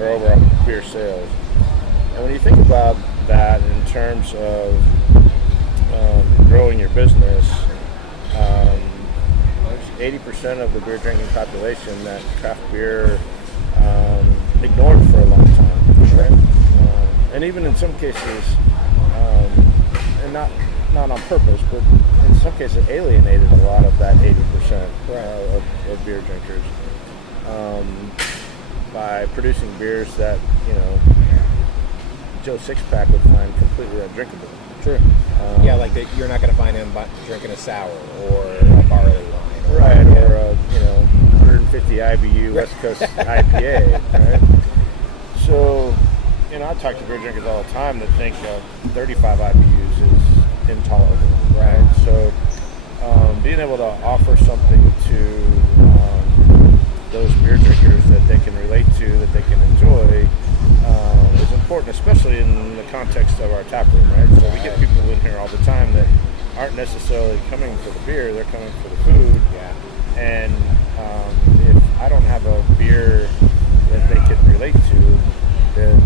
or overall beer sales. And when you think about that in terms of growing your business, there's 80% of the beer drinking population that craft beer ignored for a long time. Sure. And even in some cases, and not on purpose, but in some cases alienated a lot of that 80% of beer drinkers by producing beers that, Joe Six-Pack would find completely undrinkable. True. Like you're not going to find them drinking a sour or a barley wine. Right, or 150 IBU West Coast IPA, right? So, I talk to beer drinkers all the time that think 35 IBUs is intolerable, right? So, being able to offer something to those beer drinkers that they can relate to, that they can enjoy, is important, especially in the context of our tap room, right? So we get people in here all the time that aren't necessarily coming for the beer; they're coming for the food. Yeah. And if I don't have a beer that they can relate to, then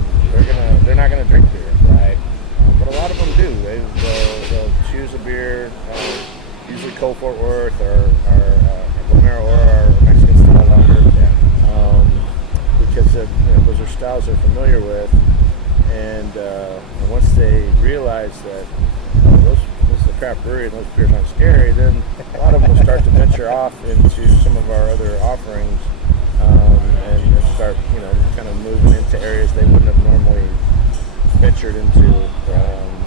they're not gonna drink beer, right? But a lot of them do. They'll choose a beer, usually Cold Fort Worth or Romero or Mexican style lager, because those are styles they're familiar with, and once they realize that this is a craft brewery and those beers aren't scary, then a lot of them will start to venture off into some of our other offerings, and start kind of moving into areas they wouldn't have normally ventured into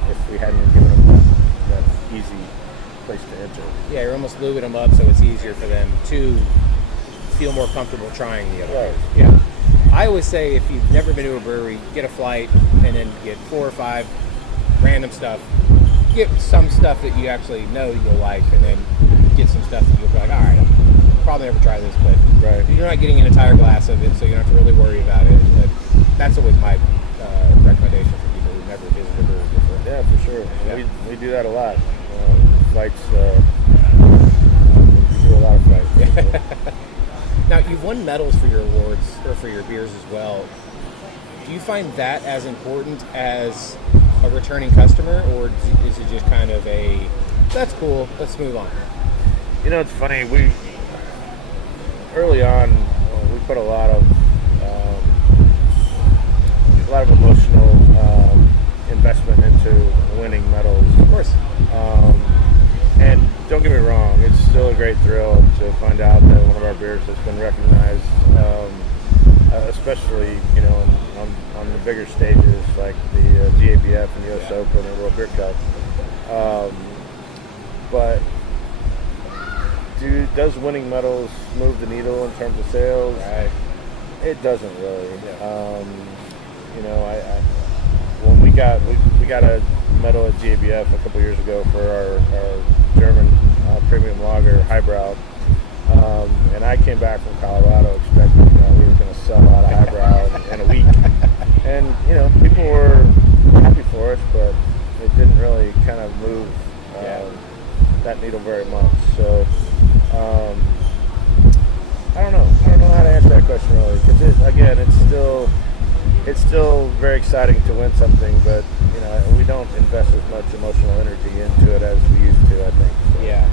if we hadn't given them that easy place to enter. Yeah, you're almost lubing them up so it's easier for them to feel more comfortable trying the other beers. Yeah. I always say if you've never been to a brewery, get a flight and then get 4 or 5 random stuff. Get some stuff that you actually know you'll like, and then get some stuff that you'll be like, all right, I'll probably never try this, but you're not getting an entire glass of it, so you don't have to really worry about it. But that's always my recommendation for people who've never visited a brewery before. Yeah, for sure. Yeah. We do that a lot. Flights, we do a lot of flights. Now, you've won medals for your awards, or for your beers as well. Do you find that as important as a returning customer, or is it just kind of that's cool, let's move on? It's funny, early on, we put a lot of emotional investment into winning medals. Of course. And don't get me wrong, it's still a great thrill to find out that one of our beers has been recognized, especially on the bigger stages like the GABF and US Open and World Beer Cup. But does winning medals move the needle in terms of sales? It doesn't really. When we got a medal at GABF a couple years ago for our German premium lager highbrow, and I came back from Colorado expecting we were going to sell out of highbrow in a week, and people were happy for us, but it didn't really kind of move that needle very much. So I don't know how to answer that question really, because it's still very exciting to win something, but we don't invest as much emotional energy into it as we used to, I think. So. Yeah.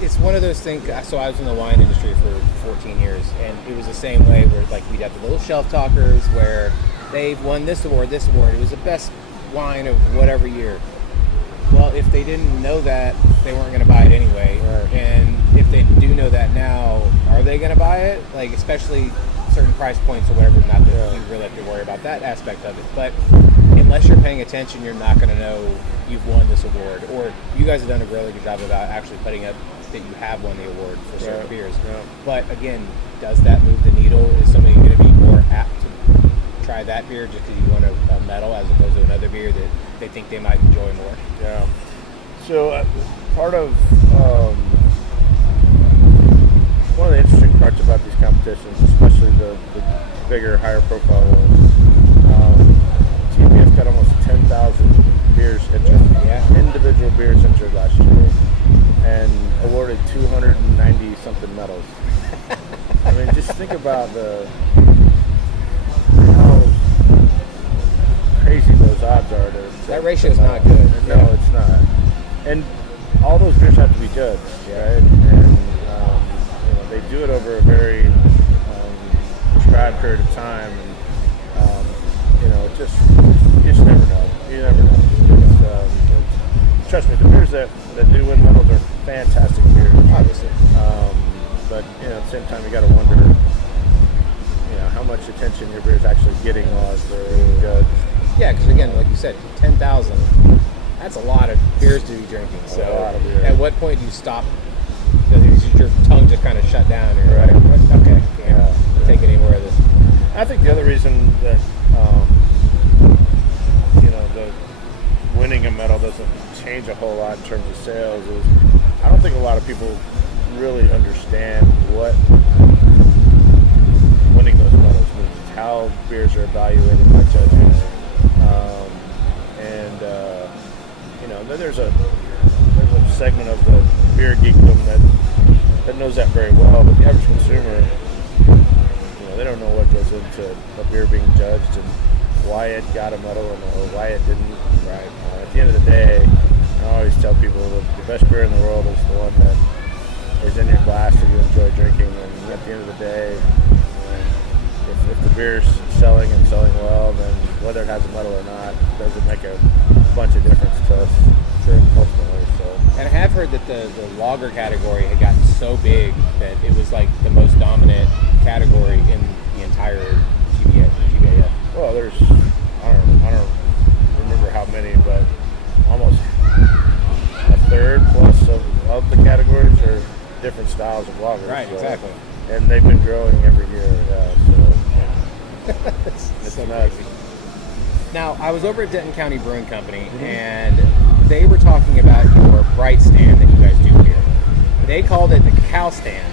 It's one of those things. So I was in the wine industry for 14 years, and it was the same way where we'd have the little shelf talkers where they've won this award. It was the best wine of whatever year. Well, if they didn't know that, they weren't going to buy it anyway. Right. And if they do know that now, are they going to buy it? Like, especially certain price points or whatever, not that you really have to worry about that aspect of it. But unless you're paying attention, you're not going to know you've won this award. Or you guys have done a really good job about actually putting up that you have won the award for certain beers. Yeah. But again, does that move the needle? Is somebody going to be more apt to try that beer just because you won a medal as opposed to another beer that they think they might enjoy more? Yeah. So part of one of the interesting parts about these competitions, especially the bigger, higher profile ones, TBF got almost 10,000 beers entered, individual beers entered last year, and awarded 290 something medals. I mean, just think about how ratio is not good. No, it's not. And all those beers have to be judged, right? And they do it over a very prescribed period of time, and it just you just never know. You never know. Trust me, the beers that do win medals are fantastic beers, Obviously. but at the same time, you got to wonder, how much attention your beer is actually getting while it's being judged. Yeah, because again, like you said, 10,000. That's a lot of beers to be drinking. So, A lot of beer. At what point do you stop? Does your tongue just kind of shut down? And you're Right. like, okay, can't take it anywhere. This. I think the other reason that the winning a medal doesn't change a whole lot in terms of sales is I don't think a lot of people really understand what winning those medals means, how beers are evaluated by judges, there's a segment of the beer geekdom that knows that very well, but the average consumer, they don't know what goes into a beer being judged and why it got a medal or why it didn't. Right. At the end of the day, I always tell people that the best beer in the world is the one that is in your glass that you enjoy drinking. And at the end of the day, if the beer's selling and selling well, then whether it has a medal or not doesn't make a bunch of difference to us. True. Ultimately, so. And I have heard that the lager category had gotten so big that it was like the most dominant category in the entire GBA. Well, there's I don't remember how many, but almost a third plus of the categories are different styles of lagers. Right, so, exactly. And they've been growing every year. It's so nuts. Now, I was over at Denton County Brewing Company, and they were talking about your bright stand that you guys do here. They called it the cow stand.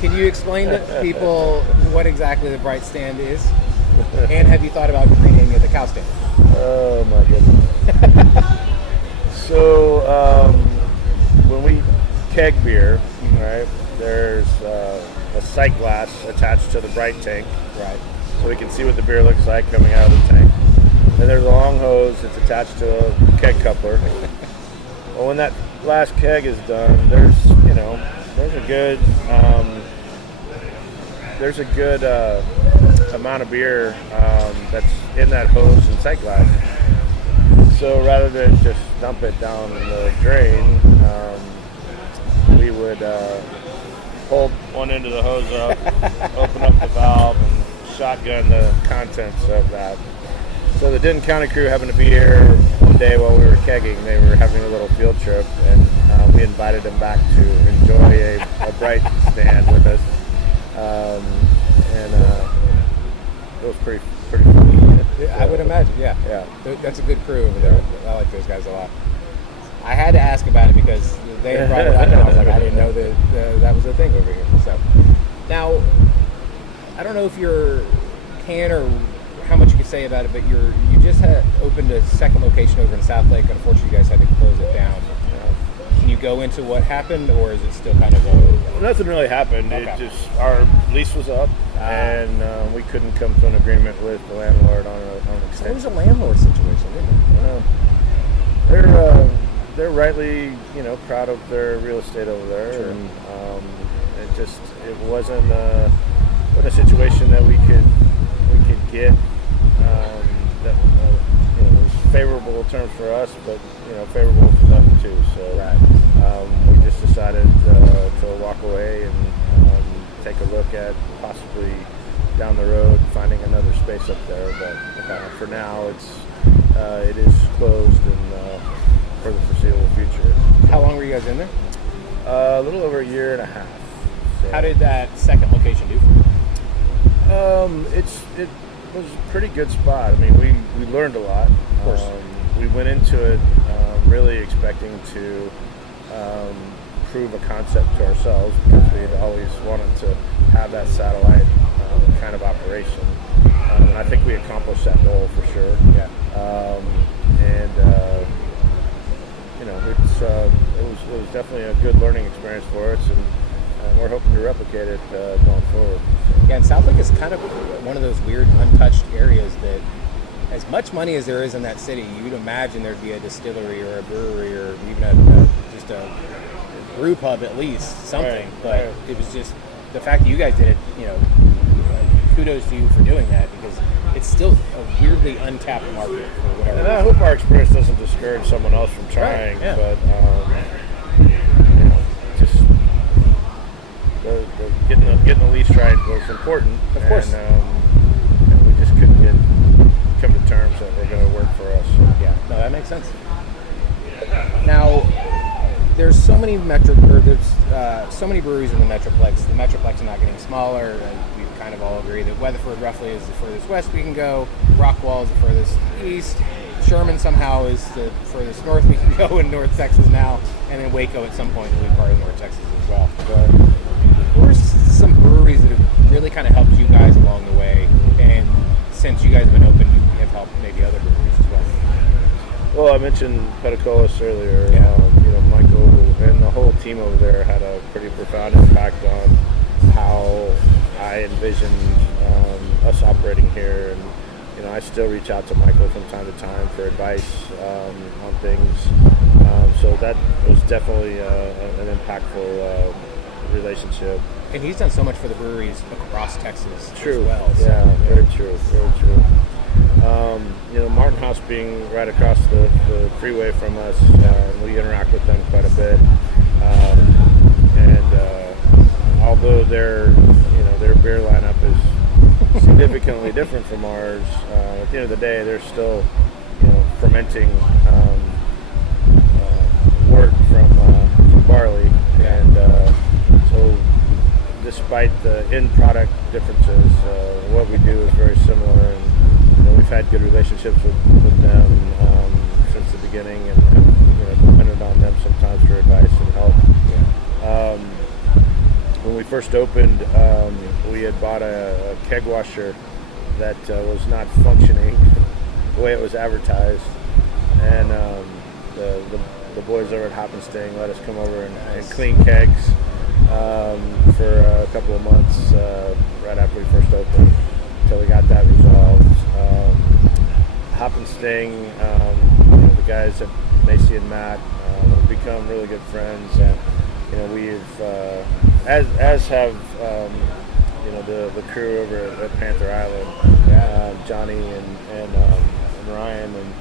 Can you explain to people what exactly the bright stand is? And have you thought about renaming it the cow stand? Oh my goodness. So when we keg beer, right, there's a sight glass attached to the bright tank, Right. so we can see what the beer looks like coming out of the tank. And there's a long hose that's attached to a keg coupler. Well, when that last keg is done, there's a good amount of beer that's in that hose and sight glass. So rather than just dump it down the drain, we would hold one end of the hose up, open up the valve, and shotgun the contents of that. So the Denton County crew happened to be here one day while we were kegging. They were having a little field trip, and we invited them back to enjoy a bright stand with us. It was pretty fun. I would imagine, yeah. That's a good crew over there. I like those guys a lot. I had to ask about it because they brought it up, and I was like, I didn't know that was a thing over here. So now, I don't know if you can or how much you could say about it, but you just had opened a second location over in South Lake. Unfortunately, you guys had to close it down. Can you go into what happened, or is it still kind of a... Nothing really happened. Okay. It just, our lease was up, and we couldn't come to an agreement with the landlord on an So it extension. was a landlord situation, wasn't it? They're rightly, proud of their real estate over there, Sure. and it wasn't a situation that we could get that was favorable terms for us, but favorable for them too. So we just decided to walk away and take a look at possibly down the road finding another space up there. But for now, it is closed and for the foreseeable future. How long were you guys in there? A little over a year and a half. So, How did that second location do for you? it was a pretty good spot. I mean, we learned a lot. Of course. We went into it really expecting to prove a concept to ourselves because we had always wanted to have that satellite kind of operation. And I think we accomplished that goal for sure. Yeah. It was definitely a good learning experience for us, and we're hoping to replicate it going forward. Yeah, and South Lake is kind of one of those weird untouched areas that as much money as there is in that city, you'd imagine there'd be a distillery or a brewery or even just a brew pub at least, something. Right, but right. it was just the fact that you guys did it, kudos to you for doing that, because it's still a weirdly untapped market for whatever. And I hope our experience doesn't discourage someone else from trying, Right, yeah. but just getting the lease right was important. Of course. And we just couldn't come to terms that were going to work for us. Yeah, no, that makes sense. Now, there's so many so many breweries in the Metroplex. The Metroplex is not getting smaller, and we kind of all agree that Weatherford roughly is the furthest west we can go. Rockwall is the furthest east. Sherman somehow is the furthest north we can go in North Texas now, and then Waco at some point will be part of North Texas as well. But who are some breweries that have really kind of helped you guys along the way, and since you guys have been open, you have helped maybe other breweries as well? Well, I mentioned Petacolas earlier. Yeah. Michael and the whole team over there had a pretty profound impact on how I envisioned us operating here. And I still reach out to Michael from time to time for advice on things. So that was definitely an impactful relationship. And he's done so much for the breweries across Texas True. as well. So, Yeah, very true. Very true. Martin House being right across the freeway from us, we interact with them quite a bit. Although their beer lineup is significantly different from ours, at the end of the day, they're still fermenting wort from barley, and so despite the end product differences, what we do is very similar, and we've had good relationships with them since the beginning, and depended on them sometimes for advice and help. When we first opened, we had bought a keg washer that was not functioning the way it was advertised, and the boys over at Hop and Sting let us come over and clean kegs for a couple of months right after we first opened, until we got that resolved. Hop and Sting, the guys at Macy and Matt have become really good friends. We've as have the crew over at Panther Island, Johnny and Ryan, and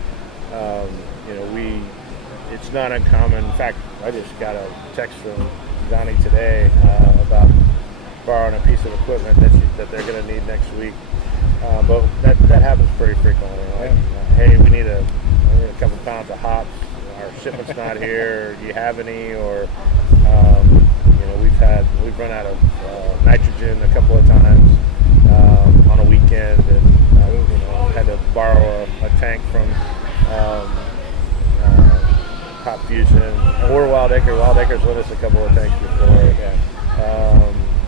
it's not uncommon. In fact, I just got a text from Johnny today about borrowing a piece of equipment that they're going to need next week. But that happens pretty frequently. Hey, we need a couple pounds of hops. Our shipment's not here. Do you have any? Or we've run out of nitrogen a couple of times on a weekend, and had to borrow a tank from Hop Fusion or Wild Acre. Wild Acre's lent us a couple of tanks before.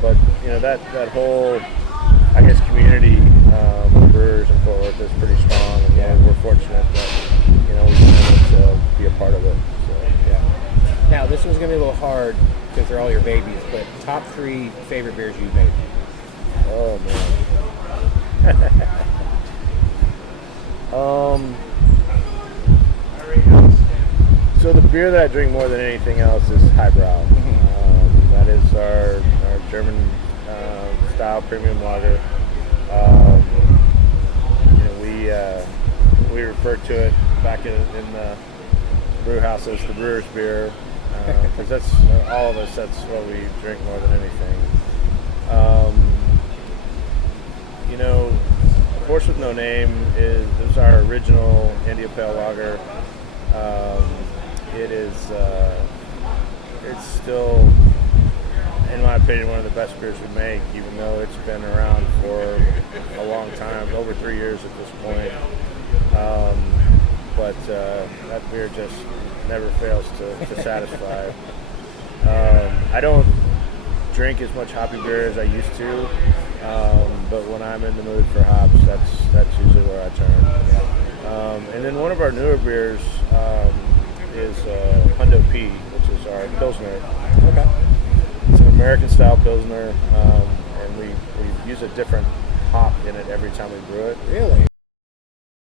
But that whole, I guess, community of brewers in Fort Worth is pretty strong, and we're fortunate that we've been able to be a part of it. So Now, this one's going to be a little hard because they're all your babies, but top 3 favorite beers you've made. Oh man. So the beer that I drink more than anything else is Highbrow. That is our German style premium lager. We refer to it back in the brew house as the brewer's beer, because that's all of us. That's what we drink more than anything. Horse with No Name is our original India Pale Lager. It's still, in my opinion, one of the best beers we make, even though it's been around for a long time, over 3 years at this point. But that beer just never fails to satisfy. I don't drink as much hoppy beer as I used to, but when I'm in the mood for hops, that's usually where I turn. And then one of our newer beers is Hundo P, which is our Pilsner. Okay. It's an American-style Pilsner, and we use a different hop in it every time we brew it. Really?